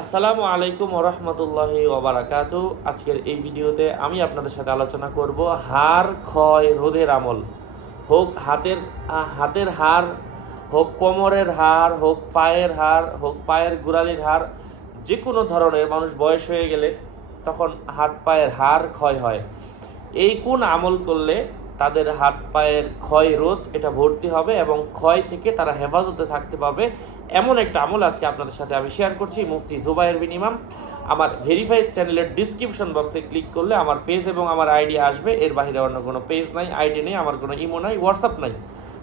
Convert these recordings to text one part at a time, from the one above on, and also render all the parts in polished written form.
আসসালামু আলাইকুম ওরহমতুল্লাহি ওবারাকাতু। আজকের এই ভিডিওতে আমি আপনাদের সাথে আলোচনা করব হাড় ক্ষয় রোধের আমল। হোক হাতের হাড়, হোক কোমরের হাড়, হোক পায়ের হাড়, হোক পায়ের গোড়ালির হাড়, যে কোনো ধরনের মানুষ বয়স হয়ে গেলে তখন হাত পায়ের হাড় ক্ষয় হয়। এই কোন আমল করলে তাদের হাত পায়ের ক্ষয় রোধ এটা ভর্তি হবে এবং ক্ষয় থেকে তারা হেফাজতে থাকতে পারবে, এমন একটা আমল আজকে আপনাদের সাথে আমি শেয়ার করছি। মুফতি জুবায়ের বিন ইমাম। আমার ভেরিফাইড চ্যানেলের ডিসক্রিপশন বক্সে ক্লিক করলে আমার পেজ এবং আমার আইডি আসবে। এর বাইরে অন্য কোনো পেজ নাই, আইডি নেই, আমার কোনো ইমো নাই, হোয়াটসঅ্যাপ নাই।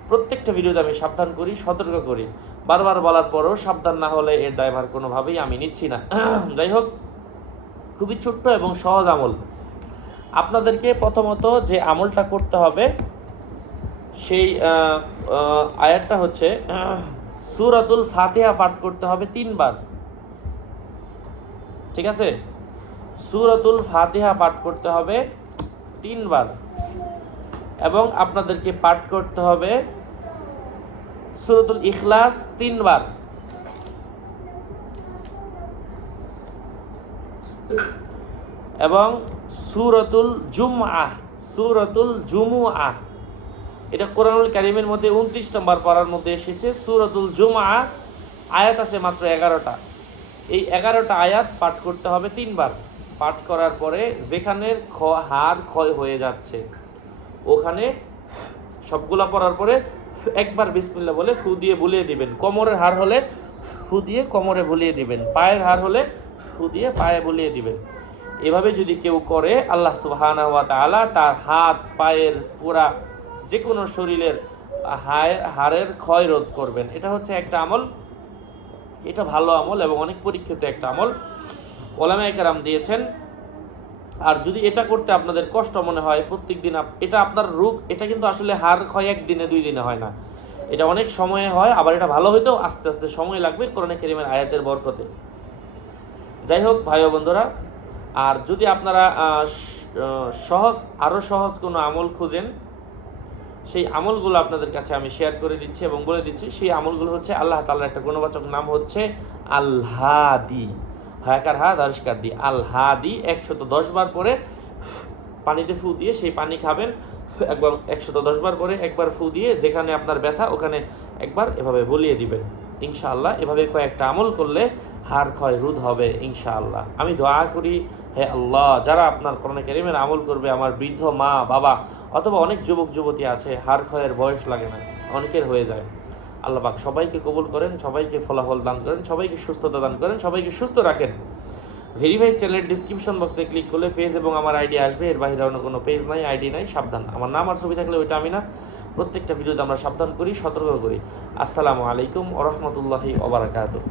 প্রত্যেকটা ভিডিওতে আমি সাবধান করি, সতর্ক করি। বারবার বলার পরেও সাবধান না হলে এর দায়ভার কোনোভাবেই আমি নিচ্ছি না। যাই হোক, খুবই ছোট্ট এবং সহজ আমল। আপনাদেরকে প্রথমত যে আমলটা করতে হবে সেই আয়াতটা হচ্ছে সূরাতুল ফাতিহা পাঠ করতে হবে 3 বার। ঠিক আছে, সূরাতুল ফাতিহা পাঠ করতে হবে 3 বার এবং আপনাদেরকে পাঠ করতে হবে সূরাতুল ইখলাস 3 বার এবং সূরাতুল জুমআহ। এটা কোরআনুল কারীমের মধ্যে 29 নম্বর পারার মধ্যে এসেছে। সূরাতুল জুমআহ আয়াত আছে মাত্র 11টা। এই 11টা আয়াত পাঠ করতে হবে 3 বার। পাঠ করার পরে যেখানে হাড় ক্ষয় হয়ে যাচ্ছে ওখানে সবগুলা পড়ার পরে একবার বিসমিল্লাহ বলে ফু দিয়ে বুলিয়ে দিবেন। কোমরের হাড় হলে ফু দিয়ে কোমরে বুলিয়ে দিবেন, পায়ের হাড় হলে ফু দিয়ে পায়ে বুলিয়ে দিবেন। এভাবে যদি কেউ করে, আল্লাহ সুবহানাহু ওয়া তাআলা তার হাত পায়ের পুরা যে কোনো শরীরের হাড়ের ক্ষয় রোধ করবেন। এটা হচ্ছে একটা আমল, এটা ভালো আমল এবং অনেক পরীক্ষিত একটা আমল, ওলামায়ে কেরাম দিয়েছেন। আর যদি এটা করতে আপনাদের কষ্ট মনে হয় প্রত্যেক দিন, এটা আপনার রোগ, এটা কিন্তু আসলে হাড় ক্ষয় একদিনে 2 দিনে হয় না, এটা অনেক সময়ে হয়। আবার এটা ভালো হইতেও আস্তে আস্তে সময় লাগবে কোরআনে কারীমের আয়াতের বরকতে। যাই হোক ভাই ও বন্ধুরা, আর যদি আপনারা আরো সহজ কোনো আমল খুঁজেন, সেই আমলগুলো আপনাদের কাছে আমি শেয়ার করে দিচ্ছি এবং বলে দিচ্ছি। সেই আমলগুলো হচ্ছে, আল্লাহ তাআলার একটা গুণবাচক নাম হচ্ছে আল হাদি, হায়াকার হা দারিশকার দি, আল হাদি। 110 বার পরে পানিতে ফু দিয়ে সেই পানি খাবেন, একবার 110 বার পরে একবার ফু দিয়ে যেখানে আপনার ব্যথা ওখানে একবার এভাবে বলিয়ে দিবেন। ইনশাআল্লাহ এভাবে কয়েকটা আমল করলে হাড় ক্ষয় রোধ হবে ইনশাআল্লাহ। আমি দোয়া করি, হে আল্লাহ, যারা আপনার কোরআনে কারীমের আমল করবে, আমার বৃদ্ধ মা বাবা অথবা অনেক যুবক যুবতী আছে হাড় ক্ষয়ের বয়স লাগে না, অনেকের হয়ে যায়, আল্লাহ পাক সবাইকে কবুল করেন, সবাইকে ফলাফল দান করেন, সবাইকে সুস্থতা দান করেন, সবাইকে সুস্থ রাখেন। ভেরিফাইড চ্যানেলের ডিসক্রিপশন বক্সে ক্লিক করলে পেজ এবং আমার আইডি আসবে। এর বাইরে অন্য কোনো পেজ নাই, আইডি নাই। সাবধান, আমার নাম আর ছবি থাকলে ওইটা আমি না। প্রত্যেকটা ভিডিওতে আমরা সাবধান করি, সতর্ক করি। আসসালামু আলাইকুম ওয়া রাহমাতুল্লাহি ওয়া বারাকাতুহু।